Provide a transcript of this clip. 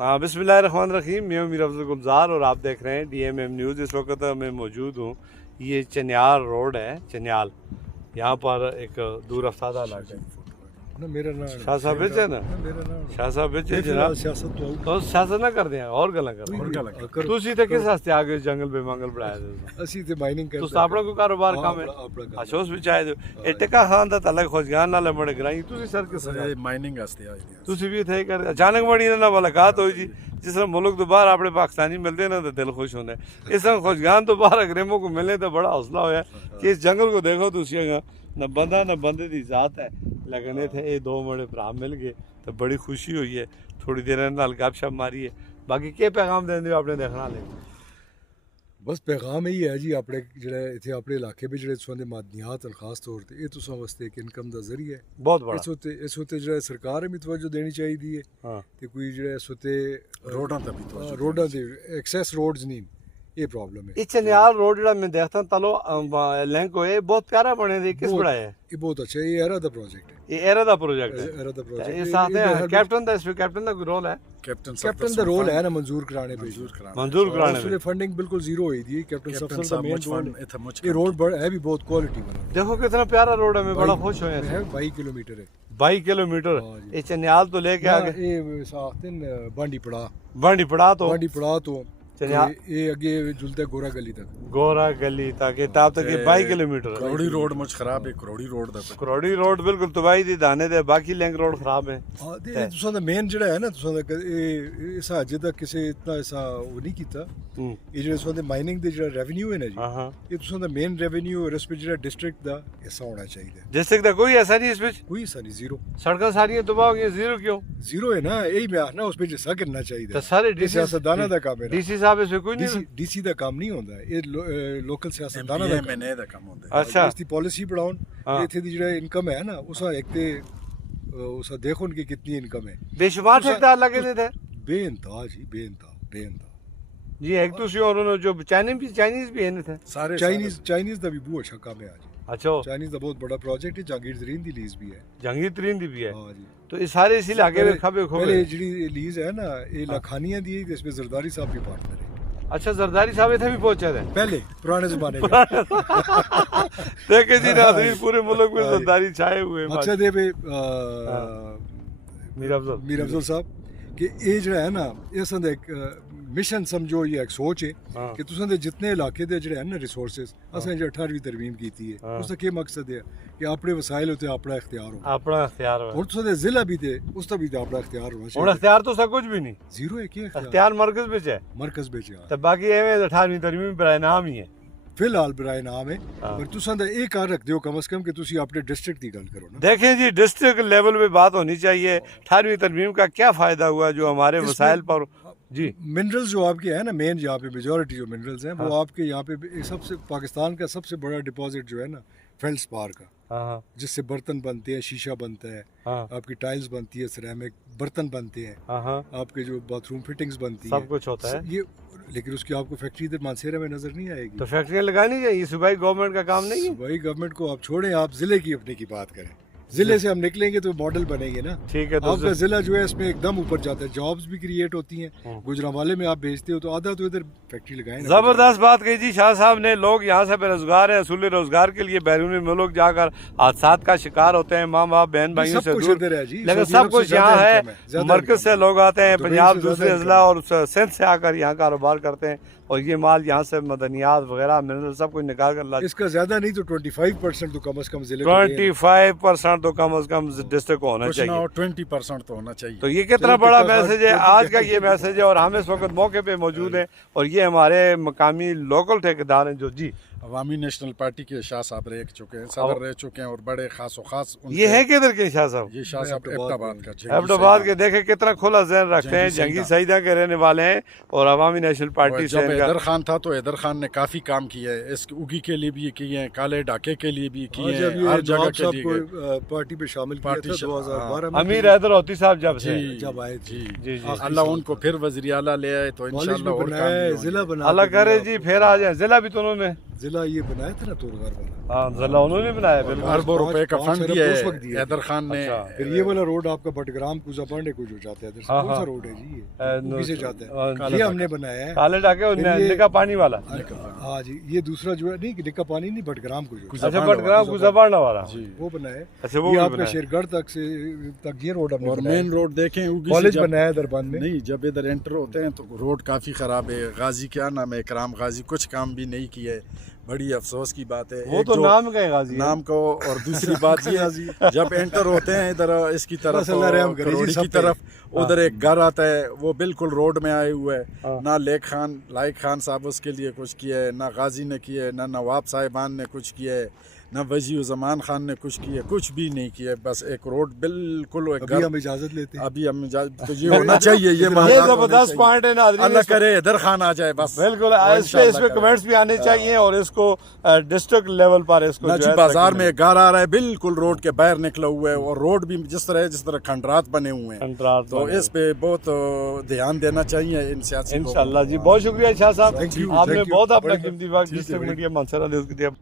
बिस्मिल्लाहिर्रहमानिर्रहीम। मैं मीर अफजल गुलजार और आप देख रहे हैं DMM न्यूज़। इस वक्त मैं मौजूद हूँ, ये चनियाल रोड है, चनियाल। यहाँ पर एक दूर अफ्तादा इलाका है। शाह साहब बेचे ना, शाह साहब बेचे जनाब, तो सियासत ना कर दें और गल्लां कर। तुसी ते किस वास्ते आ गए जंगल बेमंगल बनाया दे? ਅਸੀਂ ਤੇ ਮਾਈਨਿੰਗ ਕਰਦੇ तुस अपना कोई कारोबार काम है? अच्छा उस विच आए दे। ए टिक्का खान दा तलक खुशगान नाल बड़े ग्राई। तुसी सर किस ਮਾਈਨਿੰਗ ਵਾਸਤੇ ਆਏ ਨੇ तुसी भी थे कर अचानक बड़ी ना मुलाकात हुई जी। जिस तरह मुल्क तो बाहर अपने पाकिस्तानी मिलते ना तो दिल खुश होता है। इस तरह खुशगान तो बाहर अग्रेमों को मिलने तो बड़ा हौसला होया कि इस जंगल को देखो तुसी न बंदा न बंदे दी जात है, लेकिन इत्थे ये दो बड़े भरा मिल गए तो बड़ी खुशी हुई है। थोड़ी देर नाल गपशप मारी है। बाकी के पैगाम देंदे आपने देखना ले? बस पैगाम यही है जी, अपने जेह्ड़े इत्थे अपने इलाके में जेह्ड़े तुसां दे मादनियात और खास तौर ते एह् तुसां वास्ते इक इनकम दा जरिया है बहुत बड़ा। इस उत्ते जेह्ड़ा सरकार भी तवज्जो देनी चाहिदी है हाँ। ते कोई जेह्ड़ा इस उत्ते रोडां दा भी तवज्जो रोडां दे एक्सेस रोड्स नहीं, ये प्रॉब्लम है। ये चनियाल रोड जड़ा मैं देखता हूं तलो लिंक होए बहुत प्यारा बने दे। किस बनाया है? ये बहुत अच्छा है, ये एरा दा प्रोजेक्ट है। ये एरा दा प्रोजेक्ट है। एरा दा प्रोजेक्ट ये साथ है कैप्टन दा, इसमें कैप्टन दा कोई रोल है? कैप्टन दा रोल है ना मंजूर कराने पे, मंजूर कराने उसने फंडिंग बिल्कुल जीरो हुई थी। कैप्टन सफर दा मेन रोल इत्थे ये रोड बड़ा है भी बहुत क्वालिटी बना। देखो कितना प्यारा रोड है, मैं बड़ा खुश होया है। 22 किलोमीटर है, 22 किलोमीटर। ये चनियाल तो लेके आ गए ये साखतिन बांडी पड़ा तो ये आगे जुलता है गोरा गली तक ये ताब तक ये 22 किलोमीटर है। करोड़ी रोड मुझ खराब है, करोड़ी रोड दा करोड़ी रोड बिल्कुल तबाही दी दाने दे, बाकी लिंक रोड खराब है। हां ते तुसां दा मेन जेह्ड़ा है ना, तुसां दा इस अजे तक किसे इतना ऐसा वो नहीं कीता। ये जेह्ड़ा तुसां दे माइनिंग दे जेह्ड़ा रेवेन्यू है ना जी, ये तुसां दा मेन रेवेन्यू और इस पे जेह्ड़ा डिस्ट्रिक्ट दा हिस्सा होना चाहिए। डिस्ट्रिक्ट दा कोई ऐसा नहीं, इसमें कोई ऐसा नहीं, जीरो। सड़कां सारियां तबाह हो गई, जीरो क्यों? जीरो है ना, यही मैं आखना उस पे हिस्सा करना चाहिए। तो सारे सियासतदाना दा काम है। डीसी साहब इसमें कोई नहीं, डीसी दा काम नहीं होंदा, ये लोकल सियासतदाना दा काम होंदा है। अच्छा इसकी पॉलिसी बनाउन, इत्थे दी जेह्ड़ा इनकम है ना उसा एक ते उसा देखो उनकी कितनी इनकम है। बेशुमार ठेकेदार लगे थे बेइंतहा जी, बेइंतहा जी। एक दूसरे और जो चाइनीज भी है ना थे सारे चाइनीज दा भी बहुत अच्छा काम है आज। अच्छा, चाइनीज दा बहुत बड़ा प्रोजेक्ट है, जहांगीर तरीन दी लीज भी है। जहांगीर तरीन दी भी है। हां जी। तो ये सारे इसी इलाके में खबे पहले जेडी लीज है ना, ये लखानियां दी है, इसमें जरदारी साहब भी पार्टनर है। अच्छा, जरदारी साहब इधर भी पहुंचे थे पहले पुराने जमाने में। देखे जी नाज़रीन, पूरे मुल्क में जरदारी छाए हुए। मकसद है मीर अफजल साहब कि ये जो है ना, इस एक मिशन समझो, ये एक सोच है कि तुसां दे जितने इलाके दे जेह्ड़े हैन ना रिसोर्सेस, असें जो 18वीं तरमीम कीती है, उसदा केह् मकसद है कि अपने वसाइल होते अपना इख्तियार हो। हुण तुसां दे जिला भी ते उसदा भी अपना इख्तियार होना चाहिए। हुण इख्तियार तो सब कुछ भी नहीं, जीरो है। क्या इख्तियार मरकज विच है? मरकज विच है। ते बाकी एवें 18वीं तरमीम पर नाम ही है फिलहाल बराए नाम है। पर तुसां दा एक कार रख दियो कम से कम कि तुसी अपने डिस्ट्रिक्ट दी गल करो ना। देखें जी, डिस्ट्रिक्ट लेवल पे बात होनी चाहिए। 18वीं तरमीम का क्या फायदा हुआ जो हमारे वसाइल पर जी। मिनरल्स जो आपके हैं ना, मेन यहाँ पे मेजॉरिटी जो मिनरल्स हैं वो आपके यहाँ पे सबसे पाकिस्तान का सबसे बड़ा डिपॉजिट जो है ना फेल्डस्पार का, जिससे बर्तन बनते हैं, शीशा बनता है, आपकी टाइल्स बनती है, सिरेमिक बर्तन बनते हैं, आपके जो बाथरूम फिटिंग्स बनती है, सब कुछ होता है ये। लेकिन उसकी आपको फैक्ट्री इधर मानसेरा में नजर नहीं आएगी। तो फैक्ट्रियाँ लगानी चाहिए, सूबाई गवर्नमेंट का काम नहीं है। सूबाई गवर्नमेंट को आप छोड़ें, आप जिले की अपने की बात करें। जिले से हम निकलेंगे तो मॉडल बनेंगे ना। ठीक है, तो आपका जिला जो है इसमें एकदम ऊपर जाता है, जॉब्स भी क्रिएट होती हैं। गुजरांवाले में आप भेजते हो तो आधा तो इधर फैक्ट्री लगाएं। जबरदस्त बात कही जी शाह साहब ने। लोग यहाँ से बेरोजगार हैं, असूल रोजगार के लिए बैरून मुल्क जाकर हादसात का शिकार होते हैं, माँ बाप बहन भाइयों से दूर। लेकिन सब कुछ यहाँ है। मरकज से लोग आते हैं, पंजाब दूसरे अजला और सिंध से आकर यहाँ कारोबार करते हैं, और ये माल यहाँ से मदनियात वगैरह मिनरल सब कुछ निकाल कर लाते। इसका ज्यादा नहीं तो 25% तो कम से कम जिले 25% तो कम से कम डिस्ट्रिक्ट को होना चाहिए, 20% तो होना चाहिए। तो ये कितना बड़ा मैसेज है आज का, ये मैसेज है। और हम इस वक्त मौके पे मौजूद हैं और ये हमारे मकामी लोकल ठेकेदार हैं जो जी अवामी नेशनल पार्टी के शाह साहब रह चुके हैं, सदर रह चुके हैं, और बड़े खास ये है किधर के शाह साहब? ये शाह साहब एबटाबाद के। देखे कितना खुला ज़हन रखते हैं, जंगी सईदा के रहने वाले हैं और अवामी नेशनल पार्टी से। हैदर खान था तो हैदर खान ने काफी काम किया है, इस उगी के लिए भी किए हैं, काले डाके के लिए भी किए हैं, हर जगह के लिए पार्टी पे शामिल किया था 2012 में। अमीर हैदर होती साहब जब आए थे जी, अल्लाह उनको फिर वज़ीर आला ले आए तो इंशाअल्लाह और जिला बना अल्लाह करे जी फिर आ जाए। जिला भी तो उन्होंने ضلع یہ بنایا تھا نا تورغار والا، ہاں ضلع انہوں نے بنایا بالکل. اربوں روپے کا 5 فنڈ ارب دیا اس ہے وقت دیا حیدر خان نے. پھر یہ والا روڈ آپ کا بٹگرام کوزا پانڈے کو جو جاتا ہے ادھر سے، کون سا روڈ ہے جی یہ اوپی سے جاتا ہے، یہ ہم نے بنایا ہے. کالے ڈاکے نکا پانی والا. ہاں جی یہ دوسرا جو ہے نہیں نکا پانی نہیں بٹگرام کو جو اچھا بٹگرام کو زبانہ والا. وہ بنایا ہے. اچھا وہ یہ آپ کا شیرگڑھ تک سے تک یہ روڈ ہم نے اور بنایا ہے. مین روڈ دیکھیں اوگی سے کالج جب- بنایا ہے دربند میں. نہیں جب ادھر انٹر ہوتے ہیں تو روڈ کافی خراب ہے. غازی کیا نام ہے، اکرام غازی کچھ کام بھی نہیں کیا ہے. بڑی افسوس کی بات ہے. وہ ایک تو جو نام کا غازی ہے. نام کو، اور دوسری بات یہ جب انٹر ہوتے ہیں ادھر اس کی طرف بس اللہ رحم کرے جی کروڑی سب کی پہ. طرف، ادھر ایک گھر آتا ہے وہ بالکل روڈ میں آئے ہوئے ہے. نہ لائق خان صاحب اس کے لیے کچھ کیا ہے، نہ غازی نے کیا ہے، نہ نواب صاحبان نے کچھ کیا ہے، نہ وزیر الزمان خان نے کچھ کیا، کچھ بھی نہیں کیا. بس ایک روڈ بالکل ایک ابھی گھر. ہم اجازت لیتے ہیں. ابھی ہم تو یہ ہونا چاہیے. یہ یہ زبردست پوائنٹ ہے ناظرین. اللہ کرے حیدر خان آ جائے بس. بالکل اس پہ کمنٹس بھی آنے چاہیے، اور اس کو ڈسٹرکٹ لیول پر اس کو جو ناجی ہے بازار میں ایک گھر آ رہا ہے بالکل روڈ کے باہر نکلا ہوا ہے، اور روڈ بھی جس طرح کھنڈرات بنے ہوئے ہیں. کنٹرات تو اس پہ بہت دھیان دینا چاہیے ان سیاسی لوگوں کو. انشاءاللہ جی. بہت شکریہ شاہ صاحب، Thank you, آپ نے thank you. بہت اپنا بڑے- قیمتی وقت ٹھیک ہے ڈسٹرکٹ بھائی. میڈیا منصر علی اس کے دیا.